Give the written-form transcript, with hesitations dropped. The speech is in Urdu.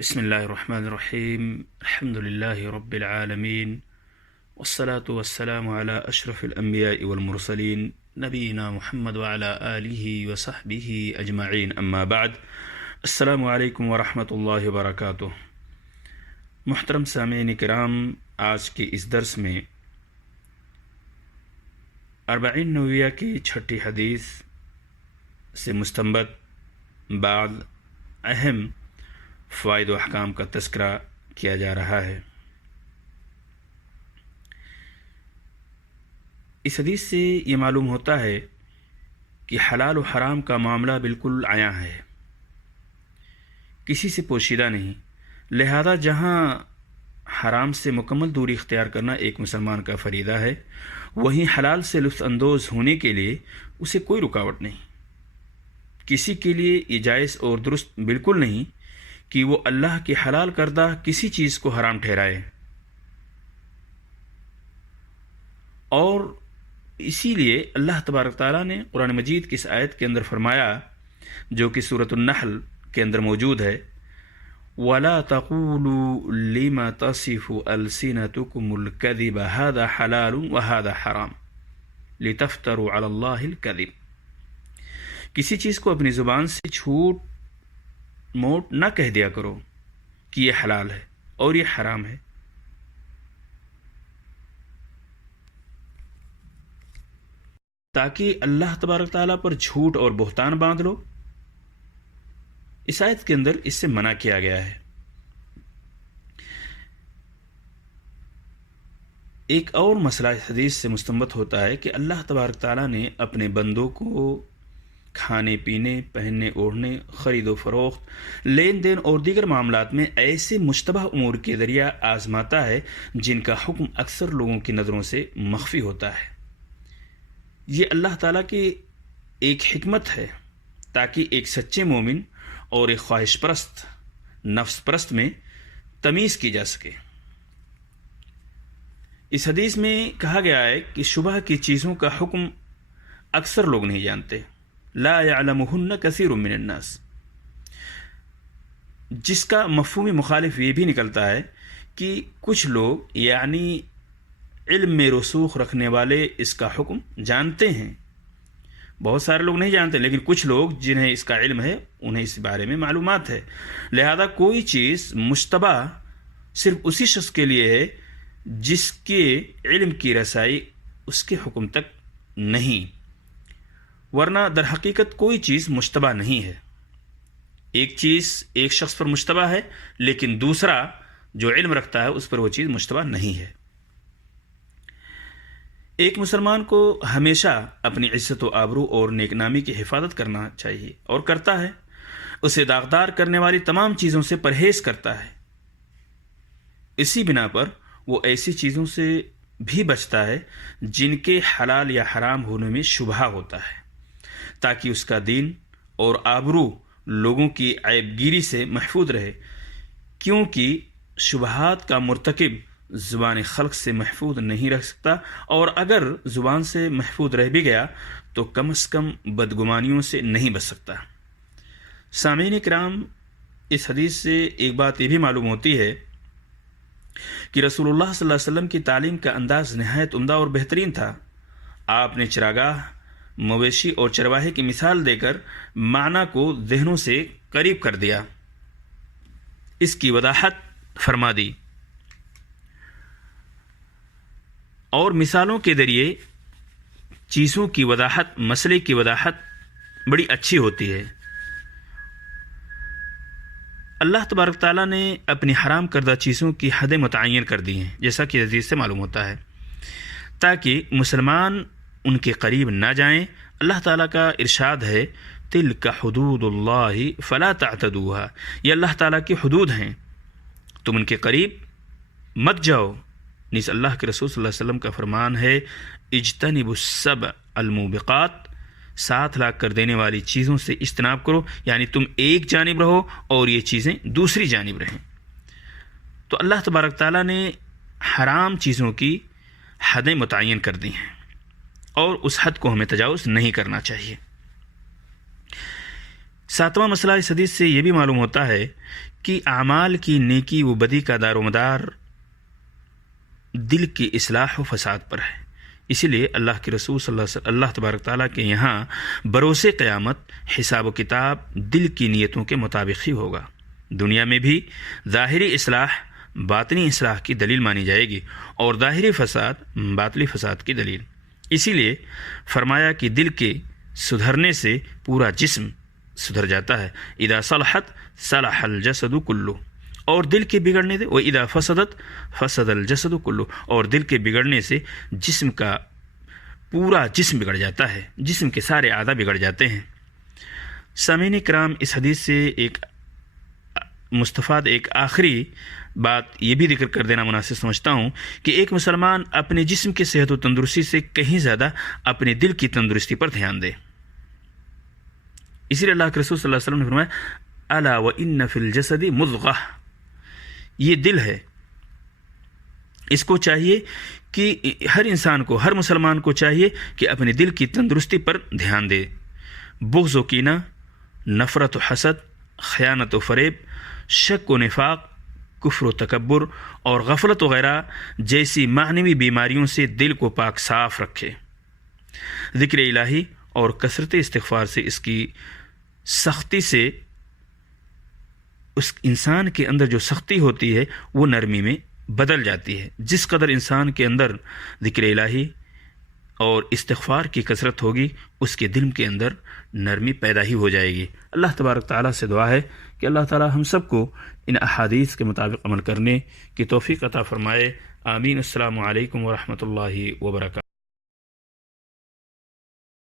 بسم الله الرحمن الرحيم. الحمد لله رب العالمين، والصلاة والسلام على أشرف الأنبياء والمرسلين نبينا محمد وعلى آله وصحبه أجمعين، أما بعد. السلام علیکم ورحمۃ اللہ وبرکاتہ. محترم سامعین کرام، آج کے اس درس میں اربعین نوویہ کی چھٹی حدیث سے مستنبط بعض اہم فوائد و احکام کا تذکرہ کیا جا رہا ہے. اس حدیث سے یہ معلوم ہوتا ہے کہ حلال و حرام کا معاملہ بالکل عیاں ہے، کسی سے پوشیدہ نہیں. لہذا جہاں حرام سے مکمل دوری اختیار کرنا ایک مسلمان کا فریضہ ہے، وہیں حلال سے لطف اندوز ہونے کے لیے اسے کوئی رکاوٹ نہیں. کسی کے لیے یہ جائز اور درست بالکل نہیں کہ وہ اللہ کی حلال کردہ کسی چیز کو حرام ٹھہرائے، اور اسی لیے اللہ تبارک تعالیٰ نے قرآن مجید کی اس آیت کے اندر فرمایا، جو کہ سورۃ النحل کے اندر موجود ہے، وَلَا تَقُولُوا لِمَا تَصِفُ أَلْسِنَتُكُمُ الْكَذِبَ هَذَا حَلَالٌ وَهَذَا حَرَامٌ لِتَفْتَرُوا عَلَى اللَّهِ الْكَذِبَ. کسی چیز کو اپنی زبان سے چھوٹ موٹ نہ کہہ دیا کرو کہ یہ حلال ہے اور یہ حرام ہے، تاکہ اللہ تبارک تعالیٰ پر جھوٹ اور بہتان باندھ لو. اس آیت کے اندر اس سے منع کیا گیا ہے. ایک اور مسئلہ اس حدیث سے مستنبط ہوتا ہے کہ اللہ تبارک تعالیٰ نے اپنے بندوں کو کھانے پینے، پہننے اوڑھنے، خرید و فروخت، لین دین اور دیگر معاملات میں ایسے مشتبہ امور کے ذریعہ آزماتا ہے جن کا حکم اکثر لوگوں کی نظروں سے مخفی ہوتا ہے. یہ اللہ تعالیٰ کی ایک حکمت ہے تاکہ ایک سچے مومن اور ایک خواہش پرست نفس پرست میں تمیز کی جا سکے. اس حدیث میں کہا گیا ہے کہ شبہ کی چیزوں کا حکم اکثر لوگ نہیں جانتے. لا يعلمهن كثير من الناس، جس کا مفہومی مخالف یہ بھی نکلتا ہے کہ کچھ لوگ یعنی علم میں رسوخ رکھنے والے اس کا حکم جانتے ہیں. بہت سارے لوگ نہیں جانتے، لیکن کچھ لوگ جنہیں اس کا علم ہے انہیں اس بارے میں معلومات ہے. لہذا کوئی چیز مشتبہ صرف اسی شخص کے لیے ہے جس کے علم کی رسائی اس کے حکم تک نہیں، ورنہ در حقیقت کوئی چیز مشتبہ نہیں ہے. ایک چیز ایک شخص پر مشتبہ ہے، لیکن دوسرا جو علم رکھتا ہے اس پر وہ چیز مشتبہ نہیں ہے. ایک مسلمان کو ہمیشہ اپنی عزت و آبرو اور نیک نامی کی حفاظت کرنا چاہیے، اور کرتا ہے. اسے داغدار کرنے والی تمام چیزوں سے پرہیز کرتا ہے. اسی بنا پر وہ ایسی چیزوں سے بھی بچتا ہے جن کے حلال یا حرام ہونے میں شبہ ہوتا ہے، تاکہ اس کا دین اور آبرو لوگوں کی عیب گیری سے محفوظ رہے. کیونکہ شبہات کا مرتکب زبان خلق سے محفوظ نہیں رہ سکتا، اور اگر زبان سے محفوظ رہ بھی گیا تو کم از کم بدگمانیوں سے نہیں بچ سکتا. سامعین کرام، اس حدیث سے ایک بات یہ بھی معلوم ہوتی ہے کہ رسول اللہ صلی اللہ علیہ وسلم کی تعلیم کا انداز نہایت عمدہ اور بہترین تھا. آپ نے چراگاہ، مویشی اور چرواہے کی مثال دے کر معنی کو ذہنوں سے قریب کر دیا، اس کی وضاحت فرما دی، اور مثالوں کے ذریعے چیزوں کی وضاحت، مسئلے کی وضاحت بڑی اچھی ہوتی ہے. اللہ تبارک تعالیٰ نے اپنی حرام کردہ چیزوں کی حدیں متعین کر دی ہیں، جیسا کہ حدیث سے معلوم ہوتا ہے، تاکہ مسلمان ان کے قریب نہ جائیں. اللہ تعالیٰ کا ارشاد ہے، تلک حدود اللہ فلا تعتدوها، یہ اللہ تعالیٰ کی حدود ہیں، تم ان کے قریب مت جاؤ. نیز اللہ کے رسول صلی اللہ علیہ وسلم کا فرمان ہے، اجتنبوا السبع الموبقات، 7 ہلاک کر دینے والی چیزوں سے اجتناب کرو، یعنی تم ایک جانب رہو اور یہ چیزیں دوسری جانب رہیں. تو اللہ تبارک تعالیٰ نے حرام چیزوں کی حدیں متعین کر دی ہیں، اور اس حد کو ہمیں تجاوز نہیں کرنا چاہیے. 7واں مسئلہ اس حدیث سے یہ بھی معلوم ہوتا ہے کہ اعمال کی نیکی و بدی کا دار و مدار دل کی اصلاح و فساد پر ہے۔ اسی لیے اللہ کے رسول صلی اللہ علیہ وسلم اللہ تبارک تعالیٰ کے یہاں بروز قیامت حساب و کتاب دل کی نیتوں کے مطابق ہی ہوگا۔ دنیا میں بھی ظاہری اصلاح باطنی اصلاح کی دلیل مانی جائے گی اور ظاہری فساد باطنی فساد کی دلیل۔ اسی لیے فرمایا کہ دل کے سدھرنے سے پورا جسم سدھر جاتا ہے۔ اذا صلحت صلح الجسد کلو، اور دل کے بگڑنے سے وَإِذَا فَسَدَتْ فَسَدَ الْجَسَدُ كُلُّهُ، اور دل کے بگڑنے سے جسم کا پورا جسم بگڑ جاتا ہے، جسم کے سارے اعضاء بگڑ جاتے ہیں۔ سامعین کرام، اس حدیث سے ایک مستفاد ایک آخری بات یہ بھی ذکر کر دینا مناسب سمجھتا ہوں کہ ایک مسلمان اپنے جسم کی صحت و تندرستی سے کہیں زیادہ اپنے دل کی تندرستی پر دھیان دے۔ اسی لیے اللہ کے رسول صلی اللہ علیہ وسلم نے فرمایا الا وان فی الجسد مضغہ، یہ دل ہے، اس کو چاہیے کہ ہر انسان کو، ہر مسلمان کو چاہیے کہ اپنے دل کی تندرستی پر دھیان دے۔ بغض و کینہ، نفرت و حسد، خیانت و فریب، شک و نفاق، کفر و تکبر اور غفلت وغیرہ جیسی معنوی بیماریوں سے دل کو پاک صاف رکھے۔ ذکر الہی اور کثرت استغفار سے اس کی سختی سے اس انسان کے اندر جو سختی ہوتی ہے وہ نرمی میں بدل جاتی ہے۔ جس قدر انسان کے اندر ذکر الہی اور استغفار کی کثرت ہوگی، اس کے دل کے اندر نرمی پیدا ہی ہو جائے گی۔ اللہ تبارک تعالیٰ سے دعا ہے کہ اللہ تعالیٰ ہم سب کو ان احادیث کے مطابق عمل کرنے کی توفیق عطا فرمائے۔ آمین۔ السلام علیکم ورحمۃ اللہ وبرکاتہ۔